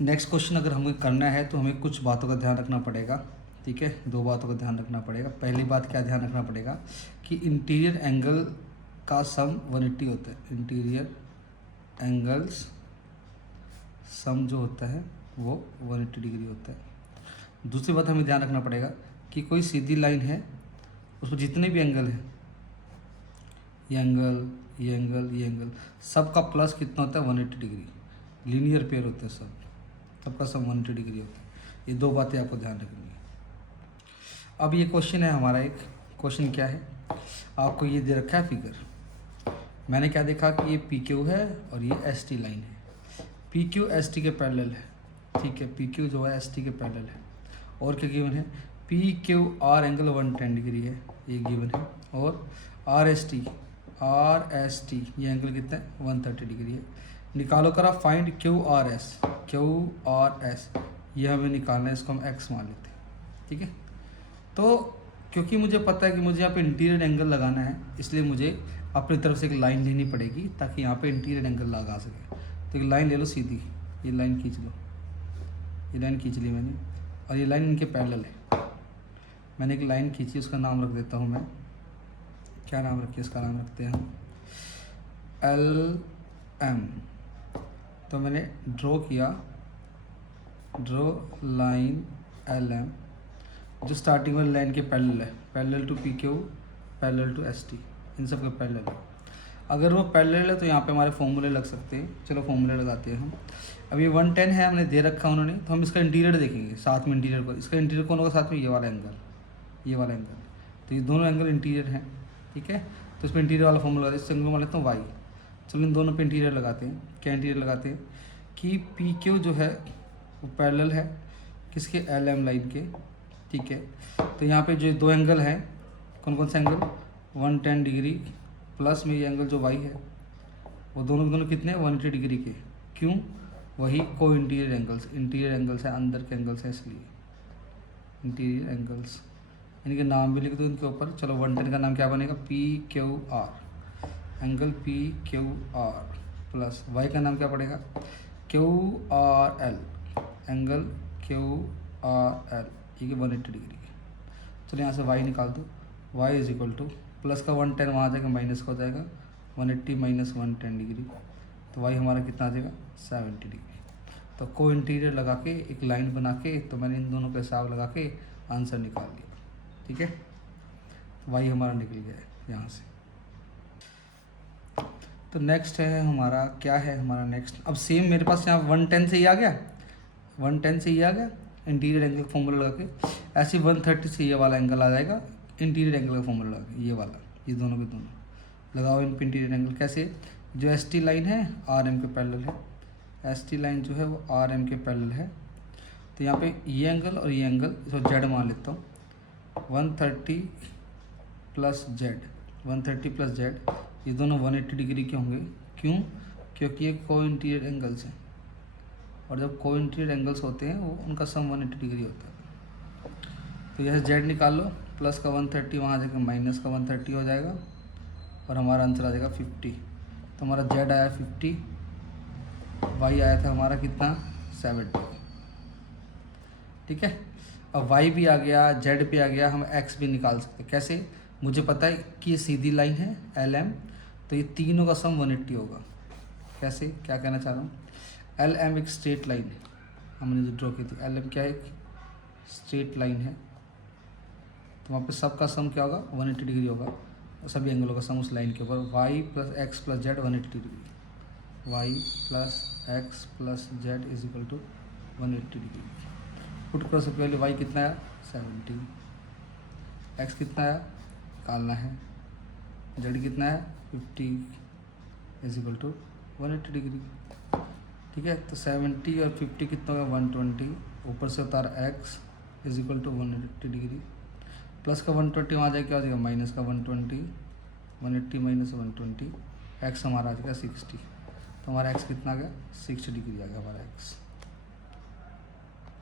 Next question अगर हमें करना है तो हमें कुछ बातों का ध्यान रखना पड़ेगा, ठीक है। दो बातों का ध्यान रखना पड़ेगा। पहली बात क्या ध्यान रखना पड़ेगा कि इंटीरियर एंगल का सम 180 होता है। इंटीरियर एंगल्स सम जो होता है वो 180 डिग्री होता है। दूसरी बात हमें ध्यान रखना पड़ेगा कि कोई सीधी लाइन है, उसमें जितने भी एंगल हैं, ये एंगल, ये एंगल, ये एंगल, सबका प्लस कितना होता है 180 डिग्री। लीनियर पेयर होते हैं सबका सम 180 डिग्री होता है। ये दो बातें आपको ध्यान रखनी है। अब ये क्वेश्चन है हमारा, एक क्वेश्चन क्या है, आपको ये दे रखा है फिगर। मैंने क्या देखा कि ये पी क्यू है और ये एस टी लाइन है। पी क्यू एस टी के पैरेलल है, ठीक है। पी क्यू जो है एस टी के पैरेलल है। और क्या गिवन है, P Q R angle 110 degree है, ये गिवन है। और आर एस टी ये एंगल कितना है 130 डिग्री है। निकालो करा फाइंड क्यू आर एस, ये हमें निकालना है, इसको हम एक्स मान लेते हैं, ठीक है। तो क्योंकि मुझे पता है कि मुझे यहाँ पे इंटीरियर एंगल लगाना है, इसलिए मुझे अपनी तरफ से एक लाइन लेनी पड़ेगी ताकि यहाँ पे इंटीरियर एंगल लगा सके। तो एक लाइन ले लो सीधी, ये लाइन खींच लो, ये लाइन खींच ली मैंने, और ये लाइन इनके पैरेलल है। मैंने एक लाइन खींची, उसका नाम रख देता हूँ मैं, क्या नाम रखिए, इसका नाम रखते हैं हम एल एम। तो मैंने ड्रॉ किया, ड्रॉ लाइन एल एम जो स्टार्टिंग वाली लाइन के पैरेलल है, parallel to P Q, parallel to S T, इन सब के पैरेलल है। अगर वो पैरेलल है तो यहाँ पे हमारे फॉर्मूले लग सकते हैं। चलो फॉर्मूले लगाते हैं हम। अब ये 110 है, हमने दे रखा उन्होंने, तो हम इसका इंटीरियर देखेंगे साथ में। इंटीरियर को, इसका इंटीरियर कौन होगा साथ में, ये वाला एंगल, ये वाला एंगल। तो ये दोनों एंगल इंटीरियर हैं, ठीक है। तो इसमें इंटीरियर वाला फॉर्मूला लगाते हैं, इस एंगल में लेता हूँ वाई। चलो इन दोनों पे इंटीरियर लगाते हैं। क्या इंटीरियर लगाते हैं कि पी क्यू जो है वो पैरेलल है किसके, एल एम लाइन के, ठीक है। तो यहाँ पे जो दो एंगल हैं, कौन कौन से एंगल, 110 डिग्री प्लस में ये एंगल जो वाई है, वो दोनों कितने हैं 180 डिग्री के। क्यों, वही को इंटीरियर एंगल्स है, अंदर के एंगल्स हैं, इसलिए इंटीरियर एंगल्स। इनके नाम भी लिख दो इनके ऊपर। चलो 110 का नाम क्या बनेगा, P Q R, angle P Q R, plus Y का नाम क्या पड़ेगा, Q R L, angle Q R L, ये 180 डिग्री है। चलो यहाँ से y निकाल दो, y is equal two plus का 110 वहाँ आ जाएगा, माइनस का हो जाएगा 180 माइनस 110 डिग्री। तो y हमारा कितना आ जाएगा 70 डिग्री। तो को इंटीरियर लगा के एक लाइन बना के, तो मैंने इन दोनों का हिसाब लगा के आंसर निकाल लिया, ठीक है। y हमारा निकल गया है यहाँ से। तो नेक्स्ट है हमारा, क्या है हमारा नेक्स्ट, अब सेम मेरे पास यहाँ 110 से ही आ गया, 110 से ही आ गया इंटीरियर एंगल का फॉर्मूला लगा के। ऐसे 130 से ये वाला एंगल आ जाएगा इंटीरियर एंगल का फॉर्मूला लगा के, ये वाला, ये दोनों के दोनों लगाओ इन पे इंटीरियर एंगल। कैसे, जो एस टी लाइन है आर एम के पैरेलल है, एस टी लाइन जो है वो आर एम के पैरेलल है। तो यहाँ पे ये एंगल और ये एंगल, इसको जेड मान लेता हूँ, 130 प्लस जेड, 130 प्लस जेड, ये दोनों 180 डिग्री के होंगे। क्यों, क्योंकि ये को इंटीरियर एंगल्स हैं, और जब को इंटीरियर एंगल्स होते हैं वो उनका सम 180 डिग्री होता है। तो यह जेड निकाल लो, प्लस का 130 वहाँ आ जाएगा, माइनस का 130 हो जाएगा, और हमारा आंसर आ जाएगा 50। तो हमारा जेड आया 50, वाई आया था हमारा कितना 70, ठीक है। अब वाई भी आ गया, जेड भी आ गया, हम एक्स भी निकाल सकते हैं। कैसे, मुझे पता है कि ये सीधी लाइन है एल एम, तो ये तीनों का सम 180 होगा। कैसे, क्या कहना चाह रहा हूँ, एल एम एक स्ट्रेट लाइन है, हमने जो ड्रॉ की थी, एल एम क्या है, एक स्ट्रेट लाइन है। तो वहाँ पे सबका सम क्या होगा 180 डिग्री होगा, सभी एंगलों का सम उस लाइन के ऊपर। Y plus X plus Z 180 degree, Y plus X plus Z is equal to 180 degree. Put कर सकते पहले वाई कितना आया 70, एक्स कितना आया निकालना है, जेड कितना है 50 इज इक्वल टू 180 डिग्री, ठीक है। तो 70 और 50 कितना होगा 120, ऊपर से उतार x is equal to 180 degree, plus का 120 वहाँ जाए क्या हो जाएगा, माइनस का 120, 180 माइनस 120, x हमारा आ जाएगा 60। तो हमारा x कितना आ गया 60 डिग्री आ गया हमारा x।